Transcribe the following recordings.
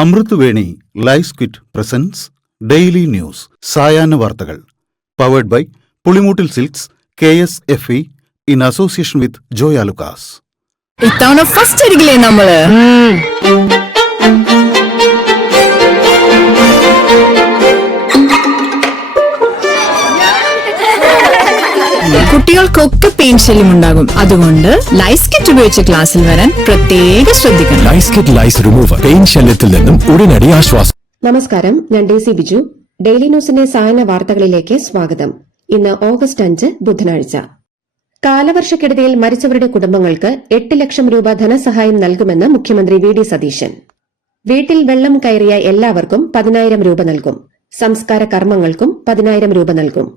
അമൃത് Veni life സ്ക്വിറ്റ് presents daily news സായാഹ്ന വാർത്തകൾ powered by Pulimoottil silks KSFE in association with Joy Alukkas. ഇത്തവണ ഫസ്റ്റ് അടിക്കില്ലേ നമ്മള്? കുട്ടികൾക്കൊക്കെ പെയിൻ ശല്യം ഉണ്ടാകും. അതുകൊണ്ട് ലൈസ് കിറ്റ് ഉപയോഗിച്ച് ക്ലാസ്സിൽ വരാൻ പ്രത്യേകം ശ്രദ്ധിക്കണം. ലൈസ് കിറ്റ് ലൈസ് റിമൂവർ പെയിൻ ശല്യത്തിൽ നിന്നും ഉടനടി ആശ്വാസം. നമസ്കാരം, ഞാൻ ഡേസി ബിജു. ഡെയിലി ന്യൂസിന്റെ സായന വാർത്തകളിലേക്ക് സ്വാഗതം. ഇന്ന് ഓഗസ്റ്റ് 5 ബുധനാഴ്ച. കാലവർഷക്കെടുതിയിൽ മരിച്ചവരുടെ കുടുംബങ്ങൾക്ക് 8 ലക്ഷം രൂപ ധനസഹായം നൽകുമെന്ന് മുഖ്യമന്ത്രി VD സതീശൻ. വീട്ടിൽ വെള്ളം കയറിയ എല്ലാവർക്കും 10,000 രൂപ നൽകും. സംസ്കാര കർമ്മങ്ങൾക്കും 10,000 രൂപ നൽകും.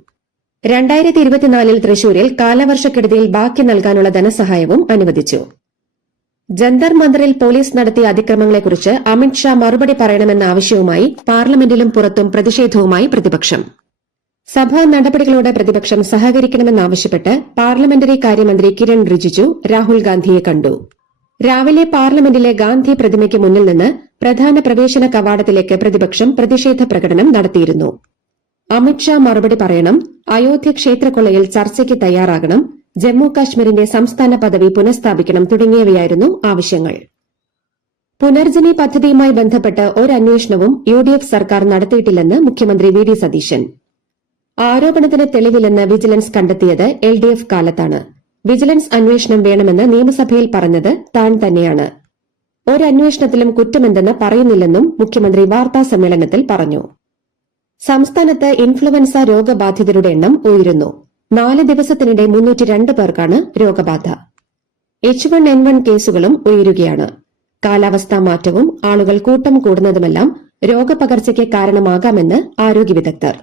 2024 തൃശൂരിൽ കാലവർഷക്കെടുതിയിൽ ബാക്കി നൽകാനുള്ള ധനസഹായവും അനുവദിച്ചു. ജന്തർ മന്ദറിൽ പോലീസ് നടത്തിയ അതിക്രമങ്ങളെക്കുറിച്ച് അമിത്ഷാ മറുപടി പറയണമെന്ന ആവശ്യവുമായി പാർലമെന്റിലും പുറത്തും പ്രതിഷേധവുമായി പ്രതിപക്ഷം. സഭാ നടപടികളോട് പ്രതിപക്ഷം സഹകരിക്കണമെന്നാവശ്യപ്പെട്ട് പാർലമെന്ററി കാര്യമന്ത്രി കിരൺ റിജിജു രാഹുൽ ഗാന്ധിയെ കണ്ടു. രാവിലെ പാർലമെന്റിലെ ഗാന്ധി പ്രതിമയ്ക്ക് മുന്നിൽ നിന്ന് പ്രധാന പ്രവേശന കവാടത്തിലേക്ക് പ്രതിപക്ഷം പ്രതിഷേധ പ്രകടനം നടത്തിയിരുന്നു. അമിത്ഷാ മറുപടി പറയണം, അയോധ്യ ക്ഷേത്രക്കൊള്ളയിൽ ചർച്ചയ്ക്ക് തയ്യാറാകണം, ജമ്മു കാശ്മീരിന്റെ സംസ്ഥാന പദവി പുനഃസ്ഥാപിക്കണം തുടങ്ങിയവയായിരുന്നു ആവശ്യങ്ങൾ. പുനർജനി പദ്ധതിയുമായി ബന്ധപ്പെട്ട് ഒരന്വേഷണവും UDF സർക്കാർ നടത്തിയിട്ടില്ലെന്ന് മുഖ്യമന്ത്രി VD സതീശൻ. ആരോപണത്തിന് തെളിവില്ലെന്ന് വിജിലൻസ് കണ്ടെത്തിയത് LDF കാലത്താണ്. വിജിലൻസ് അന്വേഷണം വേണമെന്ന് നിയമസഭയിൽ പറഞ്ഞത് താൻ തന്നെയാണ്. ഒരന്വേഷണത്തിലും കുറ്റമെന്തെന്ന് പറയുന്നില്ലെന്നും മുഖ്യമന്ത്രി വാർത്താസമ്മേളനത്തിൽ പറഞ്ഞു. സംസ്ഥാനത്ത് ഇൻഫ്ലുവൻസ രോഗബാധിതരുടെ എണ്ണം ഉയരുന്നു. 4 ദിവസത്തിനിടെ 302 പേർക്കാണ് രോഗബാധ. H1N1 കേസുകളും ഉയരുകയാണ്. കാലാവസ്ഥാ മാറ്റവും ആളുകൾ കൂട്ടം കൂടുന്നതുമെല്ലാം രോഗപകർച്ചയ്ക്ക് കാരണമാകാമെന്ന് ആരോഗ്യ വിദഗ്ധർ.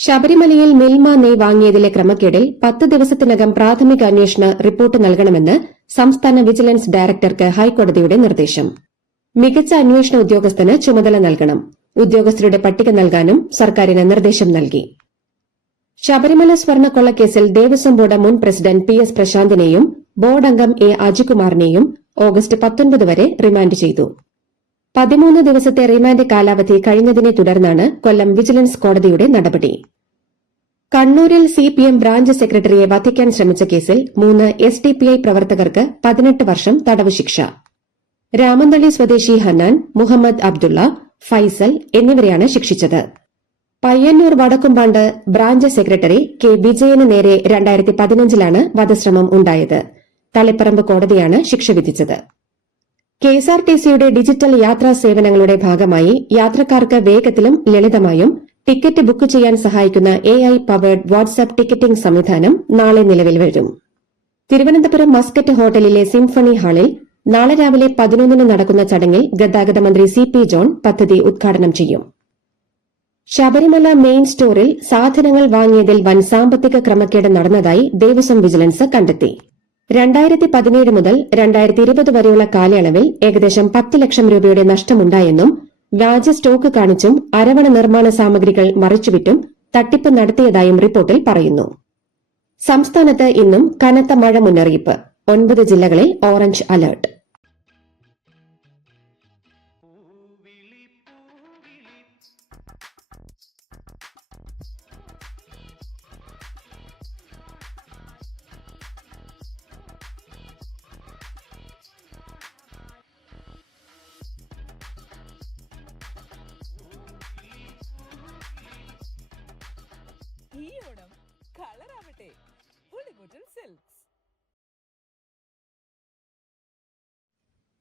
ശബരിമലയിൽ മിൽമ നെയ് വാങ്ങിയതിലെ ക്രമക്കേടിൽ 10 ദിവസത്തിനകം പ്രാഥമിക അന്വേഷണ റിപ്പോർട്ട് നൽകണമെന്ന് സംസ്ഥാന വിജിലൻസ് ഡയറക്ടർക്ക് ഹൈക്കോടതിയുടെ നിർദ്ദേശം. മികച്ച അന്വേഷണ ഉദ്യോഗസ്ഥന് ചുമതല നൽകണം. ഉദ്യോഗസ്ഥരുടെ പട്ടിക നൽകാനും സർക്കാരിന് നിർദ്ദേശം നൽകി. ശബരിമല സ്വർണ്ണക്കൊള്ളക്കേസിൽ ദേവസ്വം ബോർഡ് മുൻ പ്രസിഡന്റ് PS പ്രശാന്തിനെയും ബോർഡ് അംഗം A അജികുമാറിനെയും ഓഗസ്റ്റ് 19 വരെ റിമാൻഡ് ചെയ്തു. 13 ദിവസത്തെ റിമാൻഡ് കാലാവധി കഴിഞ്ഞതിനെ തുടർന്നാണ് കൊല്ലം വിജിലൻസ് കോടതിയുടെ നടപടി. കണ്ണൂരിൽ CPM ബ്രാഞ്ച് സെക്രട്ടറിയെ വധിക്കാൻ ശ്രമിച്ച കേസിൽ 3 SDPI പ്രവർത്തകർക്ക് 18 വർഷം തടവ് ശിക്ഷ. രാമന്തളി സ്വദേശി ഹന്നാൻ, മുഹമ്മദ് അബ്ദുള്ള, ഫൈസൽ എന്നിവരെയാണ് ശിക്ഷിച്ചത്. പയ്യന്നൂർ വടക്കുംപാണ്ട് ബ്രാഞ്ച് സെക്രട്ടറി K വിജയന് നേരെ 2015 വധശ്രമം ഉണ്ടായത്. തളിപ്പറമ്പ് കോടതിയാണ് ശിക്ഷ വിധിച്ചത്. KSRTCയുടെ ഡിജിറ്റൽ യാത്രാ സേവനങ്ങളുടെ ഭാഗമായി യാത്രക്കാർക്ക് വേഗത്തിലും ലളിതമായും ടിക്കറ്റ് ബുക്ക് ചെയ്യാൻ സഹായിക്കുന്ന AI പവേർഡ് വാട്സ്ആപ്പ് ടിക്കറ്റിംഗ് സംവിധാനം നാളെ നിലവിൽ വരും. തിരുവനന്തപുരം മസ്കറ്റ് ഹോട്ടലിലെ സിംഫണി ഹാളിൽ നാളെ രാവിലെ 11 നടക്കുന്ന ചടങ്ങിൽ ഗതാഗത മന്ത്രി CP ജോൺ പദ്ധതി ഉദ്ഘാടനം ചെയ്യും. ശബരിമല മെയിൻ സ്റ്റോറിൽ സാധനങ്ങൾ വാങ്ങിയതിൽ വൻ സാമ്പത്തിക ക്രമക്കേട് നടന്നതായി ദേവസ്വം വിജിലൻസ് കണ്ടെത്തി. 2017 മുതൽ 2020 വരെയുള്ള കാലയളവിൽ ഏകദേശം 10 ലക്ഷം രൂപയുടെ നഷ്ടമുണ്ടായെന്നും വ്യാജ സ്റ്റോക്ക് കാണിച്ചും അരവണ നിർമ്മാണ സാമഗ്രികൾ മറിച്ചുവിറ്റും തട്ടിപ്പ് നടത്തിയതായും റിപ്പോർട്ടിൽ പറയുന്നു. സംസ്ഥാനത്ത് ഇന്നും കനത്ത മഴ മുന്നറിയിപ്പ്. 9 ജില്ലകളിൽ ഓറഞ്ച് അലർട്ട്. ഈ ഓണം കളറാവട്ടെ പുളിമൂട്ടിൽ സിൽക്സ്.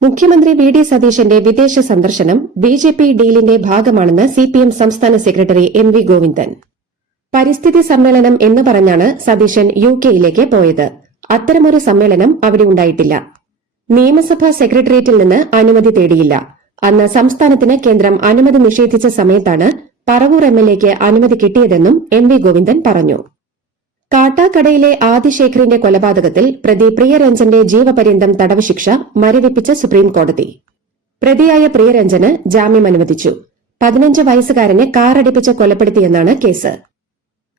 മുഖ്യമന്ത്രി VD സതീശന്റെ വിദേശ സന്ദർശനം BJP ഡീലിന്റെ ഭാഗമാണെന്ന് CPM സംസ്ഥാന സെക്രട്ടറി MV ഗോവിന്ദൻ. പരിസ്ഥിതി സമ്മേളനം എന്ന് പറഞ്ഞാണ് സതീശൻ UKയിലേക്ക് പോയത്. അത്തരമൊരു സമ്മേളനം അവിടെ ഉണ്ടായിട്ടില്ല. നിയമസഭാ സെക്രട്ടേറിയറ്റിൽ നിന്ന് അനുമതി തേടിയില്ല. അന്ന് സംസ്ഥാനത്തിന് കേന്ദ്രം അനുമതി നിഷേധിച്ച സമയത്താണ് പറവൂർ MLAക്ക് അനുമതി കിട്ടിയതെന്നും MV ഗോവിന്ദൻ പറഞ്ഞു. കാട്ടാക്കടയിലെ ആദിശേഖറിന്റെ കൊലപാതകത്തിൽ പ്രതി പ്രിയരഞ്ജന്റെ ജീവപര്യന്തം തടവ് ശിക്ഷ മരവിപ്പിച്ച സുപ്രീംകോടതി. പ്രതിയായ പ്രിയരഞ്ജന് ജാമ്യം അനുവദിച്ചു. 15 വയസ്സുകാരനെ കാറടിപ്പിച്ച് കൊലപ്പെടുത്തിയെന്നാണ് കേസ്.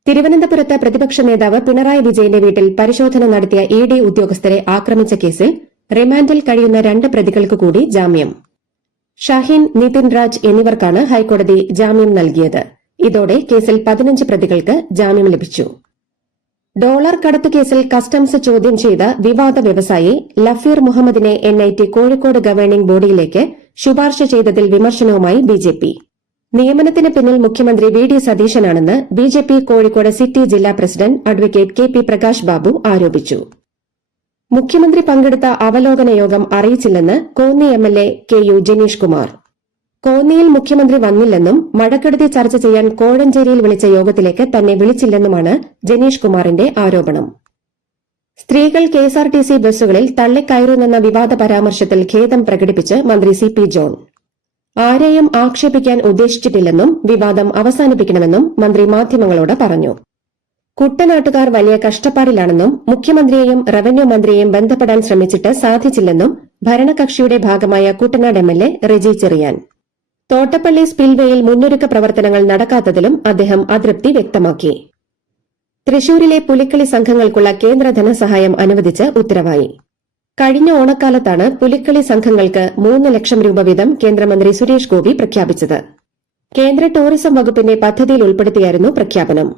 തിരുവനന്തപുരത്ത് പ്രതിപക്ഷ നേതാവ് പിണറായി വിജയന്റെ വീട്ടിൽ പരിശോധന നടത്തിയ ED ഉദ്യോഗസ്ഥരെ ആക്രമിച്ച കേസിൽ റിമാൻഡിൽ കഴിയുന്ന 2 പ്രതികൾക്ക് കൂടി ജാമ്യം. ഷഹീൻ, നിതിൻ രാജ് എന്നിവർക്കാണ് ഹൈക്കോടതി ജാമ്യം നൽകിയത്. ഇതോടെ കേസിൽ 15 പ്രതികൾക്ക് ജാമ്യം ലഭിച്ചു. ഡോളർ കടത്ത് കേസിൽ കസ്റ്റംസ് ചോദ്യം ചെയ്ത വിവാദ വ്യവസായി ലഫീർ മുഹമ്മദിനെ NIT കോഴിക്കോട് ഗവേണിംഗ് ബോഡിയിലേക്ക് ശുപാർശ ചെയ്തതിൽ വിമർശനവുമായി BJP. നിയമനത്തിന് പിന്നിൽ മുഖ്യമന്ത്രി VD സതീശനാണെന്ന് BJP കോഴിക്കോട് സിറ്റി ജില്ലാ president advocate KP Prakash Babu ആരോപിച്ചു. മുഖ്യമന്ത്രി പങ്കെടുത്ത അവലോകന യോഗം അറിയിച്ചില്ലെന്ന് കോന്നി MLA KU ജനീഷ് കുമാർ. കോന്നിയിൽ മുഖ്യമന്ത്രി വന്നില്ലെന്നും മഴക്കെടുതി ചർച്ച ചെയ്യാൻ കോഴഞ്ചേരിയിൽ വിളിച്ച യോഗത്തിലേക്ക് തന്നെ വിളിച്ചില്ലെന്നുമാണ് ജനീഷ് കുമാറിന്റെ ആരോപണം. സ്ത്രീകൾ KSRTC ബസ്സുകളിൽ തള്ളിക്കയറുന്നെന്ന വിവാദ പരാമർശത്തിൽ ഖേദം പ്രകടിപ്പിച്ച് മന്ത്രി CP ജോൺ. ആരെയും ആക്ഷേപിക്കാൻ ഉദ്ദേശിച്ചിട്ടില്ലെന്നും വിവാദം അവസാനിപ്പിക്കണമെന്നും മന്ത്രി മാധ്യമങ്ങളോട് പറഞ്ഞു. കുട്ടനാട്ടുകാർ വലിയ കഷ്ടപ്പാടിലാണെന്നും മുഖ്യമന്ത്രിയെയും റവന്യൂ മന്ത്രിയെയും ബന്ധപ്പെടാൻ ശ്രമിച്ചിട്ട് സാധിച്ചില്ലെന്നും ഭരണകക്ഷിയുടെ ഭാഗമായ കുട്ടനാട് MLA റെജി ചെറിയാൻ. തോട്ടപ്പള്ളി സ്പിൽവേയിൽ മുന്നൊരുക്ക പ്രവർത്തനങ്ങൾ നടക്കാത്തതിലും അദ്ദേഹം അതൃപ്തി വ്യക്തമാക്കി. തൃശൂരിലെ പുലിക്കളി സംഘങ്ങൾക്കുള്ള കേന്ദ്ര ധനസഹായം അനുവദിച്ച് ഉത്തരവായി. കഴിഞ്ഞ ഓണക്കാലത്താണ് പുലിക്കളി സംഘങ്ങൾക്ക് 3 ലക്ഷം രൂപ വീതം കേന്ദ്രമന്ത്രി സുരേഷ് ഗോപി പ്രഖ്യാപിച്ചത്. കേന്ദ്ര ടൂറിസം വകുപ്പിന്റെ പദ്ധതിയിൽ ഉൾപ്പെടുത്തിയായിരുന്നു പ്രഖ്യാപനം.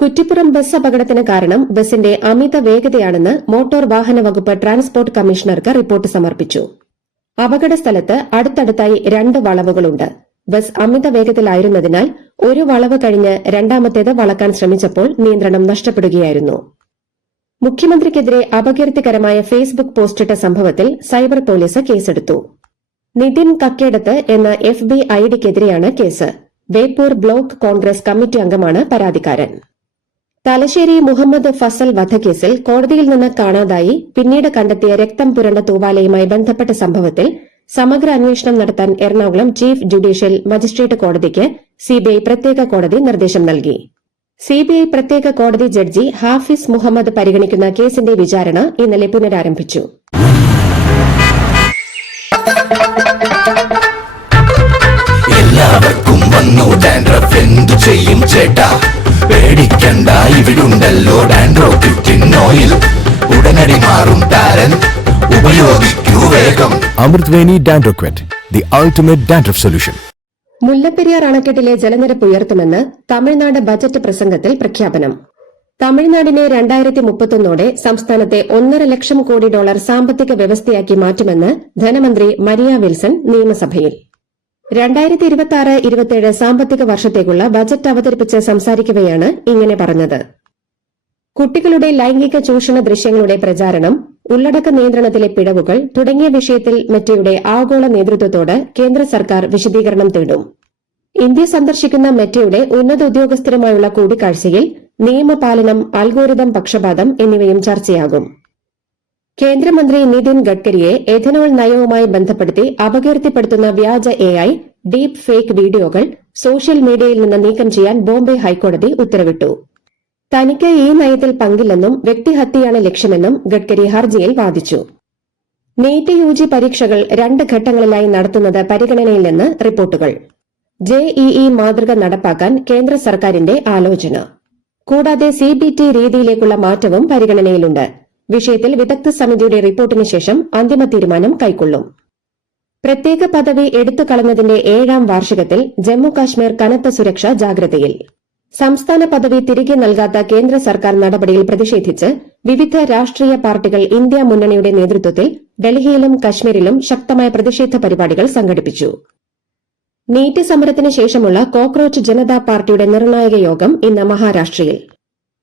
കുറ്റിപ്പുറം ബസ് അപകടത്തിന് കാരണം ബസിന്റെ അമിത വേഗതയാണെന്ന് മോട്ടോർ വാഹന വകുപ്പ് ട്രാൻസ്പോർട്ട് കമ്മീഷണർക്ക് റിപ്പോർട്ട് സമർപ്പിച്ചു. അപകട സ്ഥലത്ത് അടുത്തടുത്തായി 2 വളവുകളുണ്ട്. ബസ് അമിത വേഗത്തിലായിരുന്നതിനാൽ ഒരു വളവ് കഴിഞ്ഞ് രണ്ടാമത്തേത് വളക്കാൻ ശ്രമിച്ചപ്പോൾ നിയന്ത്രണം നഷ്ടപ്പെടുകയായിരുന്നു. മുഖ്യമന്ത്രിക്കെതിരെ അപകീർത്തികരമായ ഫേസ്ബുക്ക് പോസ്റ്റിട്ട സംഭവത്തിൽ സൈബർ പോലീസ് കേസെടുത്തു. നിതിൻ കക്കേടത്ത് എന്ന FB ഐഡിക്കെതിരെയാണ് കേസ്. ബേപ്പൂർ ബ്ലോക്ക് കോൺഗ്രസ് കമ്മിറ്റി അംഗമാണ് പരാതിക്കാരൻ. തലശ്ശേരി മുഹമ്മദ് ഫസൽ വധക്കേസിൽ കോടതിയിൽ നിന്ന് കാണാതായി പിന്നീട് കണ്ടെത്തിയ രക്തം പുരണ്ട തൂവാലയുമായി ബന്ധപ്പെട്ട സംഭവത്തിൽ സമഗ്ര അന്വേഷണം നടത്താൻ എറണാകുളം ചീഫ് ജുഡീഷ്യൽ മജിസ്ട്രേറ്റ് കോടതിക്ക് CBI പ്രത്യേക കോടതി നിർദ്ദേശം നൽകി. CBI പ്രത്യേക കോടതി ജഡ്ജി ഹാഫിസ് മുഹമ്മദ് പരിഗണിക്കുന്ന കേസിന്റെ വിചാരണ ഇന്നലെ പുനരാരംഭിച്ചു. എല്ലാവർക്കും വന്നു ഡാൻഡ്രഫ്, എന്തു ചെയ്യും ചേട്ടാ? പേടിക്കണ്ട, ഇവിടുണ്ടല്ലോ ഡാൻഡ്രോക്കിൻ ഓയിൽ. ഉടനടി മാറും താരൻ, ഉപയോഗിക്കൂ വേഗം. Amrutveni Dandroquit, the ultimate dandruff solution. Mullaperiyar അണക്കെട്ടിലെ ജലനിരപ്പ് ഉയർത്തുമെന്ന് തമിഴ്നാട് ബജറ്റ് പ്രസംഗത്തിൽ പ്രഖ്യാപനം. തമിഴ്നാടിനെ 2031 സംസ്ഥാനത്തെ $1.5 ലക്ഷം കോടി സാമ്പത്തിക വ്യവസ്ഥയാക്കി മാറ്റുമെന്ന് ധനമന്ത്രി മരിയ വിൽസൺ നിയമസഭയിൽ. 2026-27 സാമ്പത്തിക വർഷത്തേക്കുള്ള ബജറ്റ് അവതരിപ്പിച്ച് സംസാരിക്കവെയാണ് ഇങ്ങനെ പറഞ്ഞത്. കുട്ടികളുടെ ലൈംഗിക ചൂഷണ ദൃശ്യങ്ങളുടെ പ്രചാരണം, ഉള്ളടക്ക നിയന്ത്രണത്തിലെ പിഴവുകൾ തുടങ്ങിയ വിഷയത്തിൽ മെറ്റയുടെ ആഗോള നേതൃത്വത്തോട് കേന്ദ്ര സർക്കാർ വിശദീകരണം തേടും. ഇന്ത്യ സന്ദർശിക്കുന്ന മെറ്റയുടെ ഉന്നത ഉദ്യോഗസ്ഥരുമായുള്ള കൂടിക്കാഴ്ചയിൽ നിയമപാലനം, അൽഗോരിതം പക്ഷപാതം എന്നിവയും ചർച്ചയാകും. കേന്ദ്രമന്ത്രി നിതിൻ ഗഡ്കരിയെ എഥനോൾ നയവുമായി ബന്ധപ്പെടുത്തി അപകീർത്തിപ്പെടുത്തുന്ന വ്യാജ AI ഡീപ് ഫേക്ക് വീഡിയോകൾ സോഷ്യൽ മീഡിയയിൽ നിന്ന് നീക്കം ചെയ്യാൻ ബോംബെ ഹൈക്കോടതി ഉത്തരവിട്ടു. തനിക്ക് ഈ നയത്തിൽ പങ്കില്ലെന്നും വ്യക്തിഹത്യയാണ് ലക്ഷ്യമെന്നും ഗഡ്കരി ഹർജിയിൽ വാദിച്ചു. നീറ്റ് UG പരീക്ഷകൾ 2 ഘട്ടങ്ങളിലായി നടത്തുന്നത് പരിഗണനയിലെന്ന് റിപ്പോർട്ടുകൾ. JEE മാതൃക നടപ്പാക്കാൻ കേന്ദ്ര സർക്കാരിന്റെ ആലോചന. കൂടാതെ CBT രീതിയിലേക്കുള്ള മാറ്റവും പരിഗണനയിലുണ്ട്. വിഷയത്തിൽ വിദഗ്ധ സമിതിയുടെ റിപ്പോർട്ടിന് ശേഷം അന്തിമ തീരുമാനം കൈക്കൊള്ളും. പ്രത്യേക പദവി എടുത്തുകളഞ്ഞതിന്റെ 7ാം വാർഷികത്തിൽ ജമ്മു കാശ്മീർ കനത്ത സുരക്ഷാ ജാഗ്രതയിൽ. സംസ്ഥാന പദവി തിരികെ നൽകാത്ത കേന്ദ്ര സർക്കാർ നടപടിയിൽ പ്രതിഷേധിച്ച് വിവിധ രാഷ്ട്രീയ പാർട്ടികൾ ഇന്ത്യ മുന്നണിയുടെ നേതൃത്വത്തിൽ ഡൽഹിയിലും കശ്മീരിലും ശക്തമായ പ്രതിഷേധ പരിപാടികൾ സംഘടിപ്പിച്ചു. നീറ്റ് സമരത്തിന് ശേഷമുള്ള കോക്രോച്ച് ജനതാ പാർട്ടിയുടെ നിർണായക യോഗം ഇന്ന് മഹാരാഷ്ട്രയിൽ.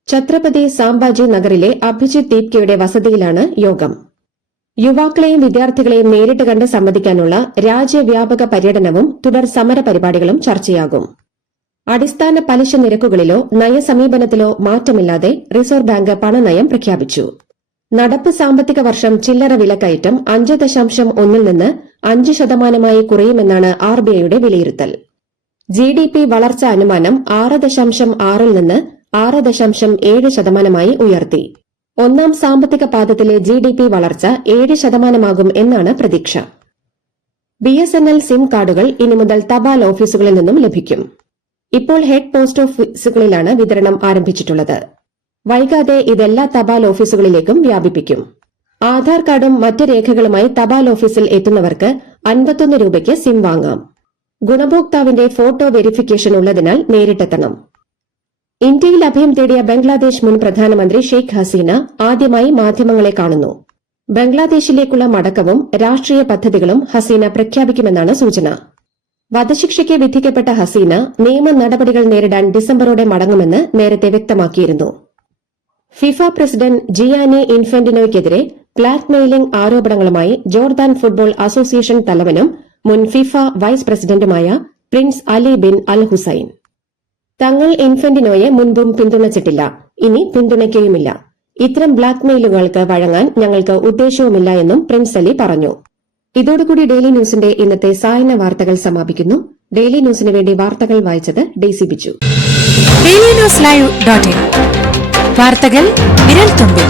ഛത്രപതി സാംബാജി നഗറിലെ അഭിജിത് ദീപ്കയുടെ വസതിയിലാണ് യോഗം. യുവാക്കളെയും വിദ്യാർത്ഥികളെയും നേരിട്ട് കണ്ട് സംവദിക്കാനുള്ള രാജ്യവ്യാപക പര്യടനവും തുടർ സമര പരിപാടികളും ചർച്ചയാകും. അടിസ്ഥാന പലിശ നിരക്കുകളിലോ നയസമീപനത്തിലോ മാറ്റമില്ലാതെ റിസർവ് ബാങ്ക് പണനയം പ്രഖ്യാപിച്ചു. നടപ്പ് സാമ്പത്തിക വർഷം ചില്ലറ വിലക്കയറ്റം 5.1 നിന്ന് 5% കുറയുമെന്നാണ് RBIയുടെ വിലയിരുത്തൽ. GDP വളർച്ചാ അനുമാനം 6.6 നിന്ന് 6.7% ഉയർത്തി. ഒന്നാം സാമ്പത്തിക പാദത്തിലെ GDP വളർച്ച 7% എന്നാണ് പ്രതീക്ഷ. BSNL സിം കാർഡുകൾ ഇനി മുതൽ തപാൽ ഓഫീസുകളിൽ നിന്നും ലഭിക്കും. ഇപ്പോൾ ഹെഡ് പോസ്റ്റ് ഓഫീസുകളിലാണ് വിതരണം ആരംഭിച്ചിട്ടുള്ളത്. വൈകാതെ ഇതെല്ലാ തപാൽ ഓഫീസുകളിലേക്കും വ്യാപിപ്പിക്കും. ആധാർ കാർഡും മറ്റ് രേഖകളുമായി തപാൽ ഓഫീസിൽ എത്തുന്നവർക്ക് 51 രൂപയ്ക്ക് സിം വാങ്ങാം. ഗുണഭോക്താവിന്റെ ഫോട്ടോ വെരിഫിക്കേഷൻ ഉള്ളതിനാൽ നേരിട്ടെത്തണം. ഇന്ത്യയിൽ അഭയം തേടിയ ബംഗ്ലാദേശ് മുൻ പ്രധാനമന്ത്രി ഷെയ്ഖ് ഹസീന ആദ്യമായി മാധ്യമങ്ങളെ കാണുന്നു. ബംഗ്ലാദേശിലേക്കുള്ള മടക്കവും രാഷ്ട്രീയ പദ്ധതികളും ഹസീന പ്രഖ്യാപിക്കുമെന്നാണ് സൂചന. വധശിക്ഷയ്ക്ക് വിധിക്കപ്പെട്ട ഹസീന നിയമ നടപടികൾ നേരിടാൻ ഡിസംബറോടെ മടങ്ങുമെന്ന് നേരത്തെ വ്യക്തമാക്കിയിരുന്നു. ഫിഫ പ്രസിഡന്റ് ജിയാനി ഇൻഫന്റിനോയ്ക്കെതിരെ ബ്ലാക്ക് മെയിലിംഗ് ആരോപണങ്ങളുമായി ജോർദാൻ ഫുട്ബോൾ അസോസിയേഷൻ തലവനും മുൻ ഫിഫ വൈസ് പ്രസിഡന്റുമായ prince Ali bin al Hussein. തങ്ങൾ ഇൻഫന്റിനോയെ മുൻപും പിന്തുണച്ചിട്ടില്ല, ഇനി പിന്തുണയ്ക്കുകയുമില്ല. ഇത്തരം ബ്ലാക്ക് മെയിലുകൾക്ക് വഴങ്ങാൻ ഞങ്ങൾക്ക് ഉദ്ദേശവുമില്ല എന്നും പ്രിൻസ് അലി പറഞ്ഞു. ഇതോടുകൂടി ഡെയിലി ന്യൂസിന്റെ ഇന്നത്തെ സായന വാർത്തകൾ സമാപിക്കുന്നു. ഡെയിലി ന്യൂസിന് വേണ്ടി വാർത്തകൾ വായിച്ചത് ഡെയ്സി ബിജു. ഡെയിലി ന്യൂസ് ലൈവ്.in വാർത്തകൾ വിരൽ തുമ്പിൽ.